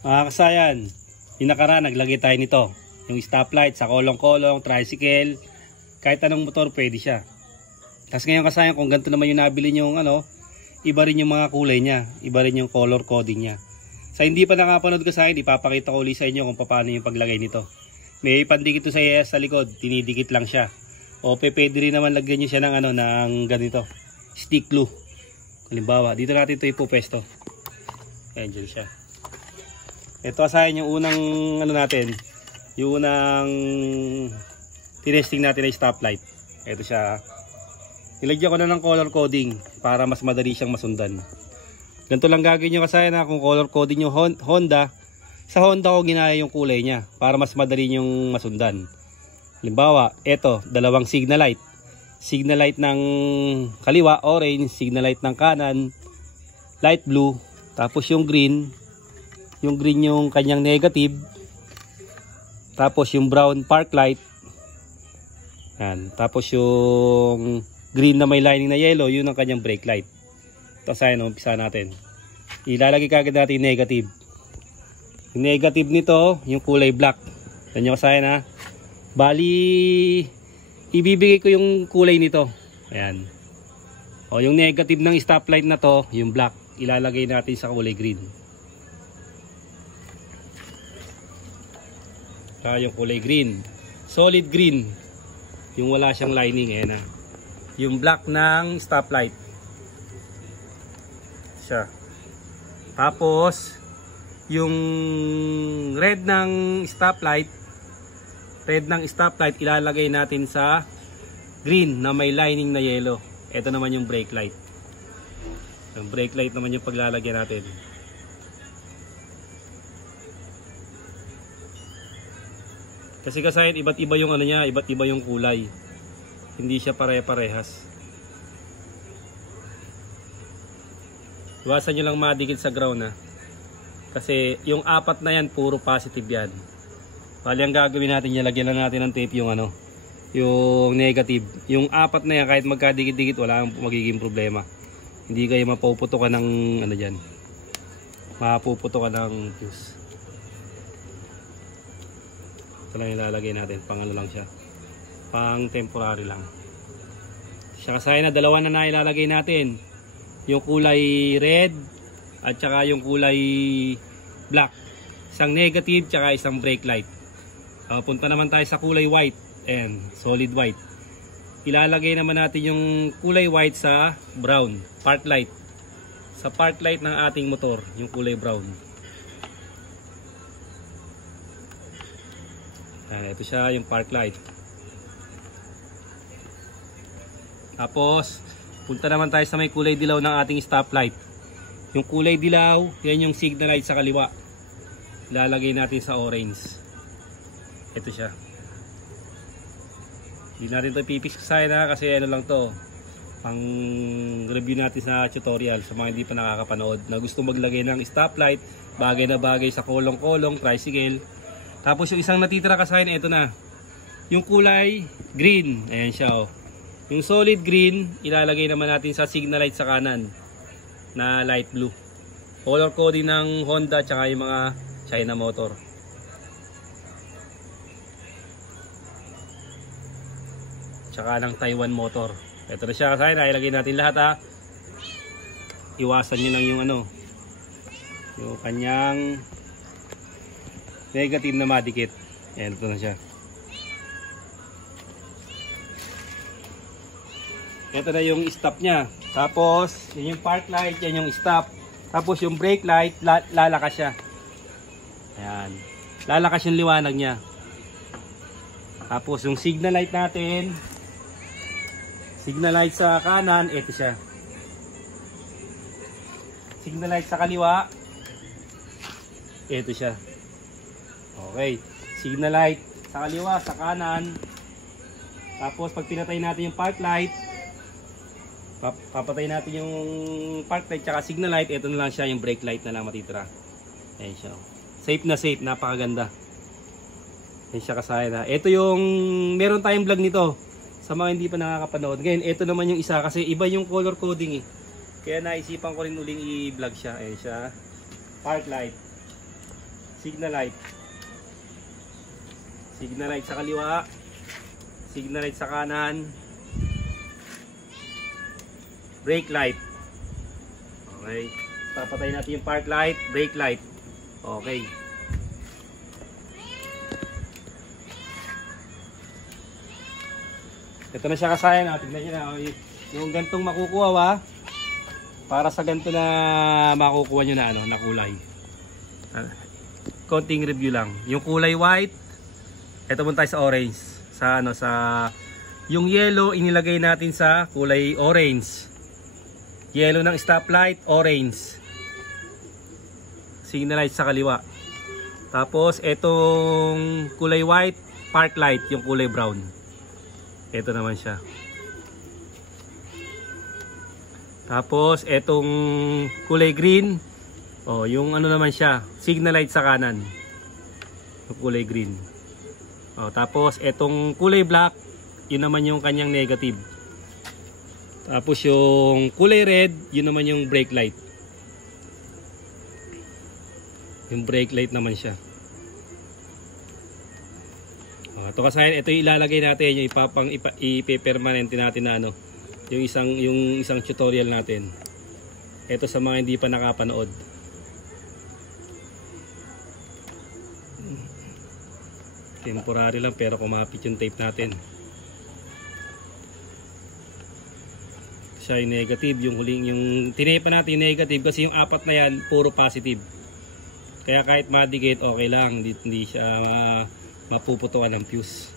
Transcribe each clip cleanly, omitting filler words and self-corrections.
Mga kasayan, yung nakaraan naglagay tayo nito. Yung stoplight sa kolong-kolong, tricycle, kahit anong motor pwede siya. Tapos ngayon kasayan, kung ganito naman yung nabili nyo, iba rin yung mga kulay niya, iba rin yung color coding niya. Sa hindi pa nakapanood kasayan, ipapakita ko ulit sa inyo kung paano yung paglagay nito. May pandikit to sa likod, tinidikit lang siya. O pwede rin naman lagyan nyo siya ng, ng ganito, stick glue. Halimbawa, dito natin ito ipupwesto. Ayan, dyan siya. Ito kasayan yung unang natin, yung unang tinesting natin ay stoplight. Ito siya. Nilagyan ko na ng color coding para mas madali siyang masundan. Ganito lang gagawin nyo kasayan kung color coding yung Honda. Sa Honda ko ginaya yung kulay niya para mas madali nyong masundan. Halimbawa, ito, dalawang signal light. Signal light ng kaliwa, orange. Signal light ng kanan, light blue. Tapos yung green yung kanyang negative. Tapos yung brown park light. Yan. Tapos yung green na may lining na yellow, yun ang kanyang brake light. Ito sa'yo, umpisa natin. Ilalagay kagad natin yung negative. Yung negative nito, yung kulay black. Yan yung kasayan ha. Bali, ibibigay ko yung kulay nito. Ayan. O, yung negative ng stoplight na to, yung black, ilalagay natin sa kulay green. Yung kulay green. Solid green. Yung wala siyang lining. Ayan ha. Yung black ng stoplight. Siya. Tapos, yung red ng stoplight, ilalagay natin sa green na may lining na yellow. Ito naman yung brake light. Yung brake light naman yung paglalagyan natin. Kasi iba't iba yung niya, iba't iba yung kulay. Hindi siya pare-parehas. Iwasan nyo lang madikit sa ground ha. Kasi yung apat na yan, puro positive yan. Bali ang gagawin natin, lagyan lang natin ng tape yung yung negative. Yung apat na yan, kahit magkadikit-dikit, wala ang magiging problema. Hindi kayo mapuputukan ng dyan. Mapuputukan ng fuse. Ito lang ilalagay natin, pang lang siya. Pang temporary lang. Siya kasayan na dalawa na ilalagay natin. Yung kulay red at saka yung kulay black. Isang negative tsaka isang brake light. Punta naman tayo sa kulay white and solid white. Ilalagay naman natin yung kulay white sa brown, park light. Sa park light ng ating motor, yung kulay brown. Ito siya yung park light. Tapos, punta naman tayo sa may kulay dilaw ng ating stoplight. Yung kulay dilaw, yan yung signal light sa kaliwa. Ilalagay natin sa orange. Ito siya. Hindi natin ito pipix na kasi lang to. Pang review natin sa tutorial sa mga hindi pa nakakapanood na gusto maglagay ng stoplight, bagay na bagay sa kolong-kolong, tricycle. Tapos yung isang natitira kasayan, ito na. Yung kulay green, ayan siya oh. Yung solid green, ilalagay naman natin sa signal light sa kanan na light blue. Color coding ng Honda tsaka yung mga China motor. Tsaka ng Taiwan motor. Ito na siya kasayan, ilagay natin lahat ha. Iwasan nyo lang yung yung kanyang negative na madikit. Ayan, ito na siya. Ito na yung stop nya. Tapos, yun yung park light, yan yung stop. Tapos yung brake light, lalakas siya. Ayan. Lalakas yung liwanag niya. Tapos yung signal light natin, signal light sa kanan, ito siya. Signal light sa kaliwa, ito siya. Okay. Signal light sa kaliwa, sa kanan. Tapos pag pinatay natin yung park light, papatay natin yung park light tsaka signal light, ito na lang siya, yung brake light na lang matitira. Ayan siya. Safe na safe, napakaganda. Ayan siya kasaya na. Ito yung, meron tayong vlog nito sa mga hindi pa nakakapanood. Ngayon, ito naman yung isa kasi iba yung color coding eh. Kaya naisipan ko rin uling i-vlog siya. Ayan siya. Park light. Signal light. Signal light sa kaliwa. Signal light sa kanan. Brake light. Okay. Papatayin natin yung park light, brake light. Okay. Ito na siya kasayan. Tignan nyo na. Yung gantong makukuha para sa ganto na makukuha nyo na na kulay. Konting review lang. Yung kulay white, ito muna tayo sa orange. Sa yung yellow inilagay natin sa kulay orange. Yellow ng stoplight, orange. Signal light sa kaliwa. Tapos itong kulay white, park light, yung kulay brown. Ito naman siya. Tapos itong kulay green, yung naman siya, signal light sa kanan. Yung kulay green. Tapos itong kulay black, yun naman yung kanyang negative. Tapos yung kulay red, yun naman yung brake light. Yung brake light naman siya. Ito kasayan, ito yung ilalagay natin, yung ipe-permanente natin na yung isang tutorial natin. Ito sa mga hindi pa nakapanood. Temporary lang pero kumapit yung tape natin. Siya yung negative, yung tinepa natin yung negative kasi yung apat na yan puro positive. Kaya kahit madigate okay lang, hindi siya mapuputuan ng fuse.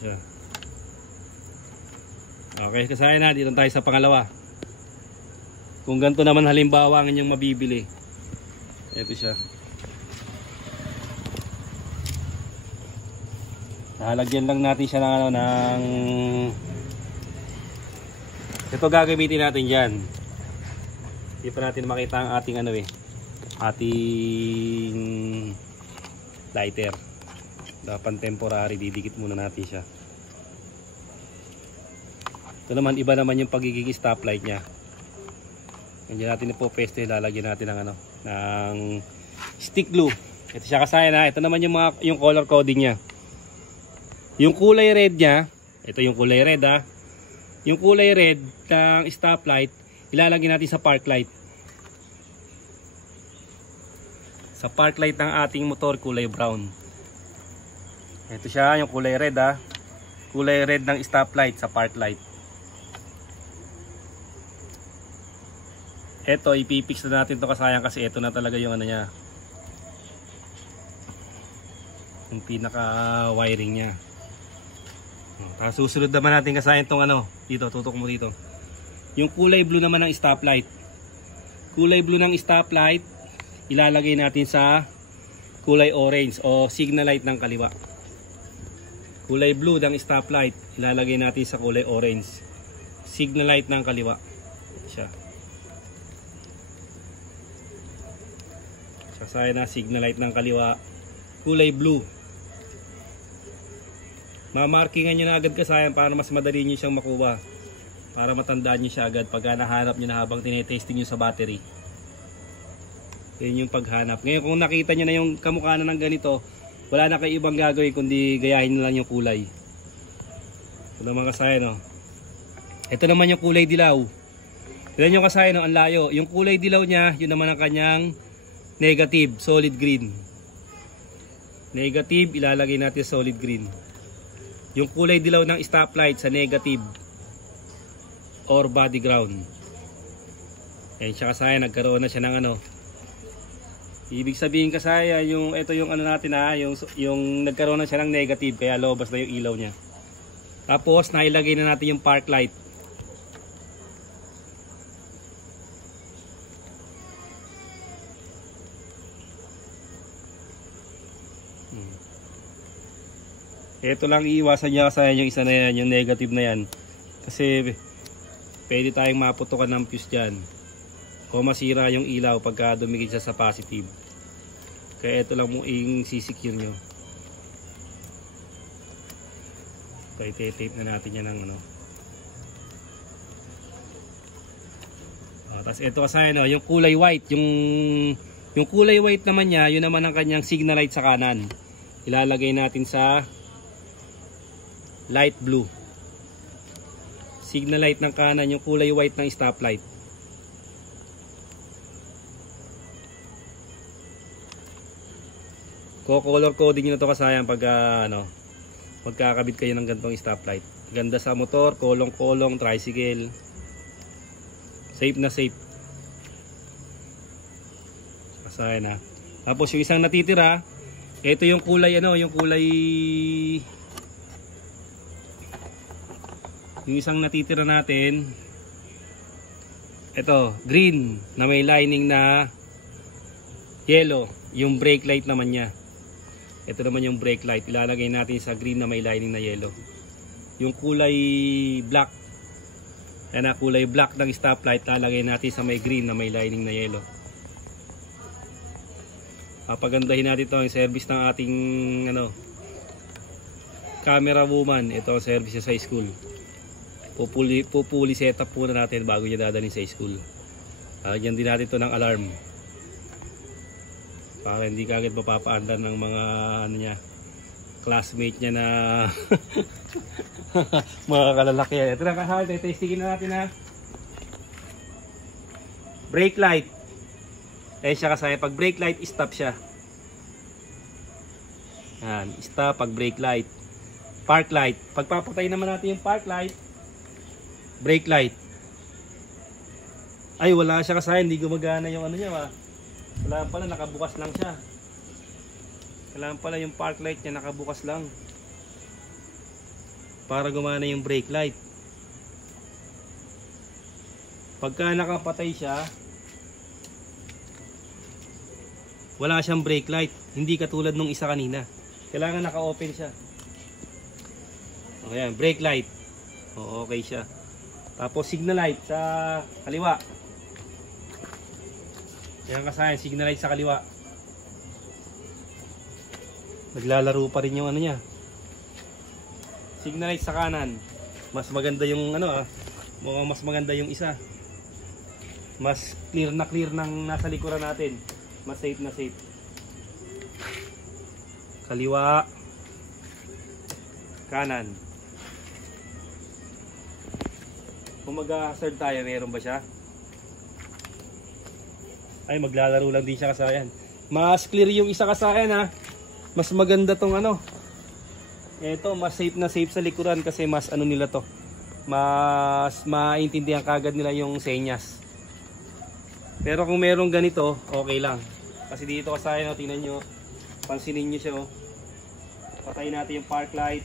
Siya. Okay, kasayan na, dito tayo sa pangalawa. Kung ganito naman halimbawa ang inyong mabibili. Ito siya. Lalagyan lang natin siya ng ito gagamitin natin diyan. Hindi pa natin makita ang ating ating lighter. Dapat temporary, didikit muna natin siya. Ito naman, iba naman yung pagiging stoplight niya. Nandiyan natin ipo-peste, lalagyan natin ng stick glue. Ito siya kasayan ito naman yung color coding niya. Yung kulay red niya, ito yung kulay red Yung kulay red ng stoplight, ilalagay natin sa park light. Sa park light ng ating motor, kulay brown. Ito siya, yung kulay red Kulay red ng stoplight sa park light. Ito, ipipix na natin to kasayang kasi ito na talaga yung niya. Yung pinaka wiring niya. Tapos susunod naman natin kasayan tong dito, tutok mo dito. Yung kulay blue naman ng stoplight. Kulay blue ng stoplight, ilalagay natin sa kulay orange o signal light ng kaliwa. Kulay blue ng stoplight, ilalagay natin sa kulay orange. Signal light ng kaliwa. Siya. Kasayan na, signal light ng kaliwa. Kulay blue. Mamarkingan nyo na agad kasayan para mas madali nyo siyang makuha. Para matandaan nyo siya agad pagka nahanap nyo na habang tinetesting nyo sa battery. Yun yung paghanap. Ngayon kung nakita nyo na yung kamukha na ng ganito, wala na kayo ibang gagawin kundi gayahin na lang yung kulay. Ito naman kasayan Ito naman yung kulay dilaw. Tignan nyo kasayan ang layo. Yung kulay dilaw nya, yun naman ang kanyang negative, solid green. Negative, ilalagay natin solid green. Yung kulay dilaw ng stoplight sa negative or body ground. Ayan siya kasayan, nagkaroon na siya ng ibig sabihin kasayan, ito yung natin yung nagkaroon na siya ng negative kaya lobas na yung ilaw niya. Tapos nailagay na natin yung park light. Ito lang iiwasan niya sa yung isa na yan, yung negative na yan. Kasi pwede tayong maputukan ng fuse dyan. O masira yung ilaw pagka dumikit siya sa positive. Kaya ito lang mo i-secure nyo. Ito, iti-tape na natin yan ng ano. Tapos ito kasi ano, yung kulay white, yung kulay white naman niya, yun naman ang kanyang signal light sa kanan. Ilalagay natin sa light blue. Signal light ng kanan, yung kulay white ng stoplight. Color coding nyo na to kasayang pag magkakabit kayo ng ganitong stoplight. Ganda sa motor, kolong-kolong, tricycle. Safe na safe. Kasayan ha. Tapos yung isang natitira, ito yung kulay yung isang natitira natin. Ito, green na may lining na yellow, yung brake light naman niya. Ito naman yung brake light. Ilalagay natin sa green na may lining na yellow. Yung kulay black. Yan na, kulay black ng stoplight. Lalagay natin sa may green na may lining na yellow. Papagandahin natin ito ang service ng ating camera woman. Ito ang service niya sa school. Pupuli setup muna natin bago niya dadalhin sa school. Lagyan din natin ito ng alarm. Para hindi kagad mapapaandar ng mga classmate niya na mga kalalaki. Ito na kahal, testingin na natin ha. Brake light. Siya kasi pag brake light, stop siya. Yan, stop pag brake light. Park light. Pagpapatay naman natin yung park light. Brake light. Ay, wala siya kasi hindi gumagana yung niya ba. Kailangan pala nakabukas lang siya. Kailangan pala yung park light niya nakabukas lang para gumana yung brake light. Pagka nakapatay siya, wala siyang brake light. Hindi katulad nung isa kanina. Kailangan naka-open siya. Ayan, brake light. O, okay siya. Tapos signal light sa kaliwa. Yan kasi signal light sa kaliwa. Naglalaro pa rin yung niya. Signal light sa kanan. Mas maganda yung mukhang mas maganda yung isa. Mas clear ng nasa likuran natin. Mas safe na safe. Kaliwa. Kanan. Kung mag-hazard tayo, meron ba siya? Ay, maglalaro lang din siya kasayan. Mas clear yung isa kasayan ha. Mas maganda tong Ito, mas safe na safe sa likuran kasi mas nila to. Mas maintindihan kagad nila yung senyas. Pero kung merong ganito, okay lang. Kasi dito kasayan, tingnan nyo. Pansinin nyo siya oh. Patayin natin yung park light.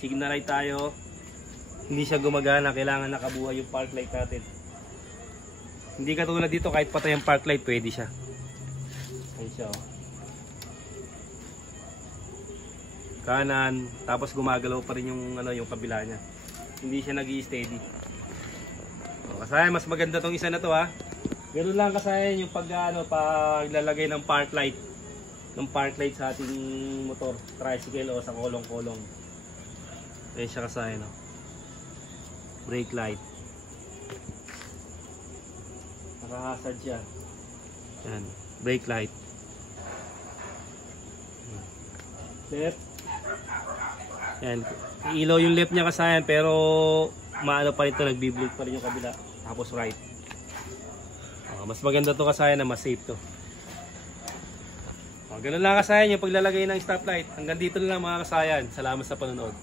Signal light tayo. Hindi siya gumagana, kailangan nakabuhay yung park light natin. Hindi katulad dito, kahit patay ang park light, pwede siya. Ayan siya oh. Kanan, tapos gumagalaw pa rin yung yung kabila niya. Hindi siya nag-i-steady. Kasi mas maganda tong isa na to ha. Ganoon lang kasi yung paglalagay ng park light. Ng park light sa ating motor, tricycle o sa kolong-kolong. Ayan siya kasi no. Brake light. Naka-hazard siya. Yan, brake light. Left. Yan, ilaw yung left niya kasayan pero maano pa rin ito, nagbi-blink pa rin yung kabila. Tapos right. Mas maganda to kasayan na mas safe to. Ganun lang kasayan yung paglalagay ng stoplight. Hanggang dito na lang mga kasayan. Salamat sa panonood.